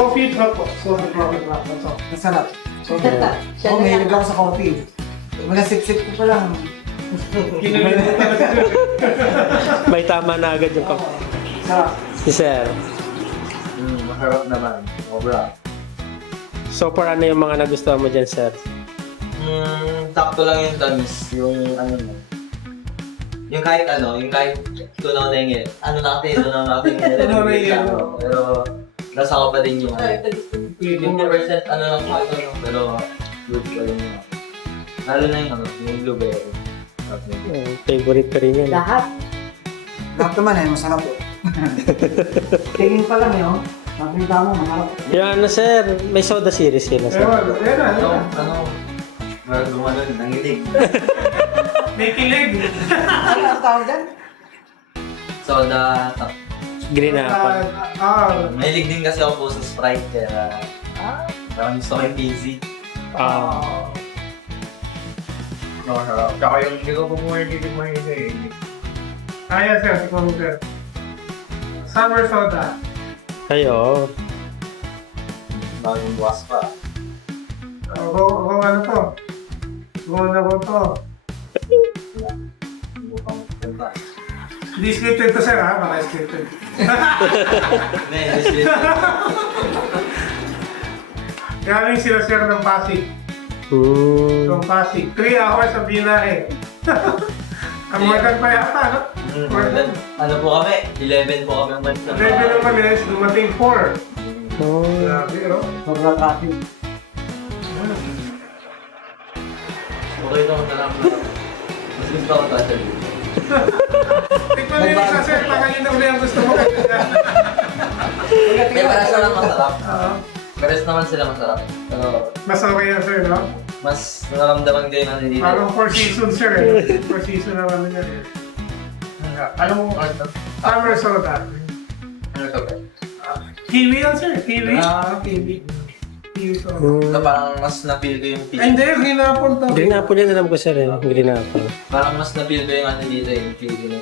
Coffee drop po. So, coffee drop. So, Masarap. So, Siya na mahilig yan. ako sa coffee. Mga sip-sip ko pa lang. kinulin mo talaga siya. May tama na agad yung kape. Sarap. Si Sir. Masarap naman. Sobra. So far, ano yung mga nagustuhan mo dyan, Sir? Sakto lang yung tamis. Yung ano mo. Yung kahit tunaw na yung ano natin, tunaw natin Tunaw na yung Pero, nasa ko pa din yung Pwede yung mo. percent ano lang po ito, pero good pa rin yung lalo na yung blueberry. Sarap na yun. Favorite ko rin yun. Lahat. Lahat naman eh, masarap po. Tingin pa lang yun. Nakita mo, masarap. Yung ano, Sir, may soda series sila, Sir. Ewan, yan na. Meron gumanon, nanginig. May kilig. Ano ang tawag dyan? Soda, Green apple. mahilig din kasi ako po sa Sprite, kaya parang gusto ko yung busy. Masarap. Tsaka yung hindi ko pumuhilig mo yun eh. Kaya sir, ikaw mo sir. Summer soda. Ayo. Bagong bukas pa. Kung ano to? Kung ano to? Bukang punta. Hindi scripted to sir ha, baka scripted. Hindi, hindi. Galing sila sir ng Pasig. From Pasig. 3 hours ang binahe. Ang morgan pa yata, no? Ano po kami? 11 po kami ang balik na Level naman eh, dumating 4. Oh. Grabe, oh. Sobrang traffic. Okay lang, sarap na. Mas gusto ko tatali. Tikman mo yung isa sir, baka yun na uli ang gusto mo kanina. May pares naman masarap. Oo. Pares naman sila masarap. Pero Mas okay yan sir, no? mas nararamdaman ko yung ano dito. Parang 4 seasons sir eh. 4 season naman niya eh. Alam mo ano? Summer soda. Ano ito ba? Kiwi yan sir, kiwi. Kiwi. Kiwi soda. So, parang mas na-feel ko yung Ay, hindi, hinapon to. Green apple yan, alam ko, Sir. Eh. Green apple. Parang mas na-feel ko yung ano dito yung feeling.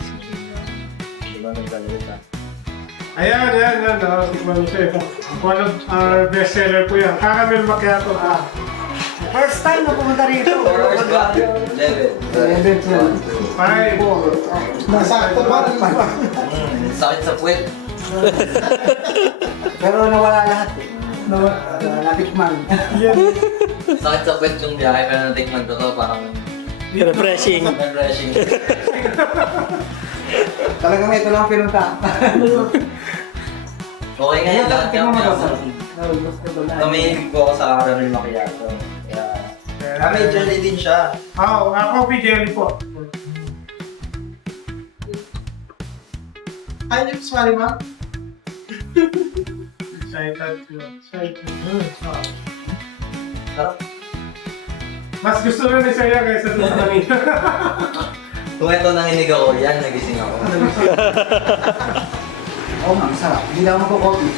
Diba nagkalita? Ayan, yan, no? Tikman mo sir. One of our best seller po yan. Caramel macchiato. First time na pumunta rito. First one, 11. 5. Nasakto pa rin pa. Sakit sa puwet. Pero nawala lahat eh. Natikman. Sakit sa puwet yung biyahe pero natikman ko to parang Refreshing. refreshing. Talagang ito lang pinunta. Okay nga yung lahat yung Kami. Kamilig po ako sa caramel macchiato. Kaya may jelly din siya. Coffee jelly po. Ay, lips mali ma? Excited. Sarap. Mas gusto na ni Saya kaysa doon sa kanina. Kung ito nanginig ako, yan, nagising ako. Oo nga, masarap. Hindi na ako mag-coffee.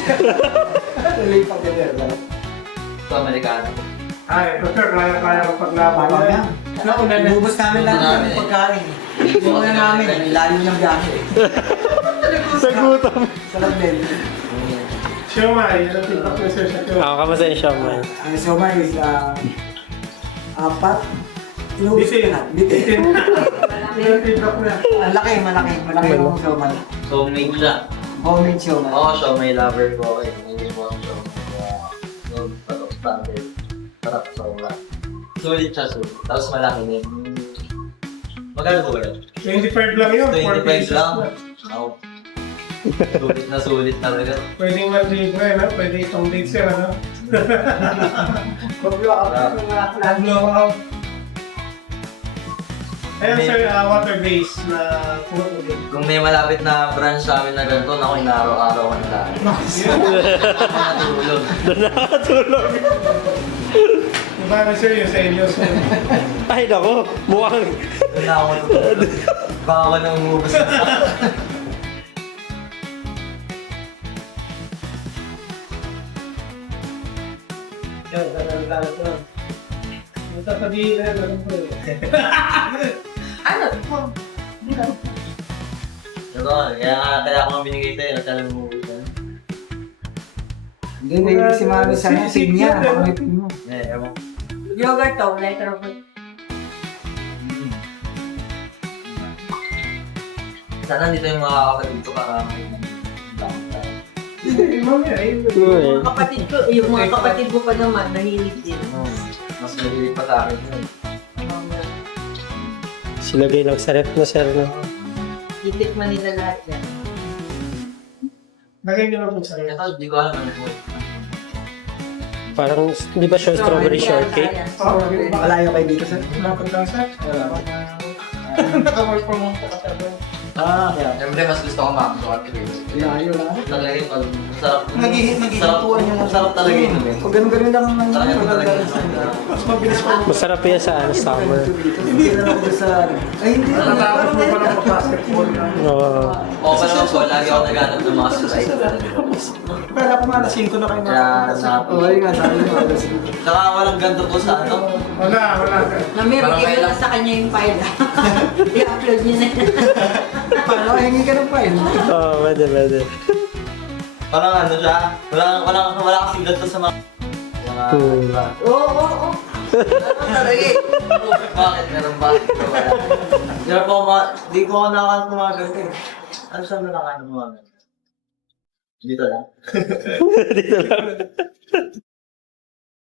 Tuloy pag ganyan. Ito, Amerikano. Ay, ito sir, kaya ko paglaban. Parang yan. Nauna na. Ubus namin lahat ng pagkain. Hindi mo na namin. Layo ng biyahe. Sa gutom. Sarap din. Siomay, yan ang tintak na sir sa tiyo. Kamusta yung siomay? Ang siomay is 4. Bitin. Bitin. Yan ang tintak na. Ang laki, malaki. Malaki yung siomay. So, make siya. Homemade siomay. Oo, siomay lover ko. Hindi mo ang siomay. Kaya, standard. Sarap, sobra. Sulit siya, sulit. Tapos malaki din. Magkano po ba yun? 25 lang yun. 25 lang. Wow. Sulit talaga. Pwedeng malibre, no? Pwede itong date sir, ano? Blow out. Ayan sir, water base na puro din. Kung may malapit na branch sa amin na ganito, naku, inaaraw-araw ko na lang. Natulog. Doon nakatulog. Diba na sir, yung sa inyo, sir? Ay, nako. Mukhang... Doon na ako natulog. Baka ako nang umubos na. Yan, talagang lang. Matatabihin na yan, po eh. Ito, kaya ako nga binigay ito eh. Nagkalang mo. Hindi, si Mami sana, sing niya. Pangipin mo. Eh, ewan. Yogurt to, letter of Sana dito yung mga kapatid ko para may Mamaya, ayun. mga kapatid ko, yung mga kapatid ko pa naman, nahilig din. mas nalilig pa sa akin yun. Silagay lang sa rep na, sir. No? Itikman nila lahat yan. Lagay nyo lang po sa rin. Ito, di ko alam ano po. Parang, di ba siya strawberry shortcake? Malayo kayo dito, sir. Napunta sa naka-work from home ka katabi. Yeah. Siyempre, mas gusto ko makakasukat ko. Layo lang. Talaga yung pag sarap. Naghihintuan yung Sarap talaga yun. Pag ganun-ganun lang ang Talaga. mas mabilis pa. Masarap yan sa summer. Hindi na ako sa... Ay, hindi. Natatapos mo pa lang mag-basketball na. Oo. Oo, pa naman po, lagi ako naghanap ng mga suicide. Kala ko nga, alas 5 na kayo Kaya, sa- Oo, ayun nga, sabi mo, alas 5. Tsaka walang ganito po sa ano. Wala. Namimigay ko na sa kanya yung file. I-upload niya na. Paano, hingi ka ng file? Oo, pwede. Parang ano siya, wala kasing ganito sa mga... Mga... Oo. Ano talaga eh? Bakit? Meron ba? Wala. Di ko ako nakakaan ng mga ganito eh. Ano saan na nakakaan ng mga ganito? Dito lang. Dito lang.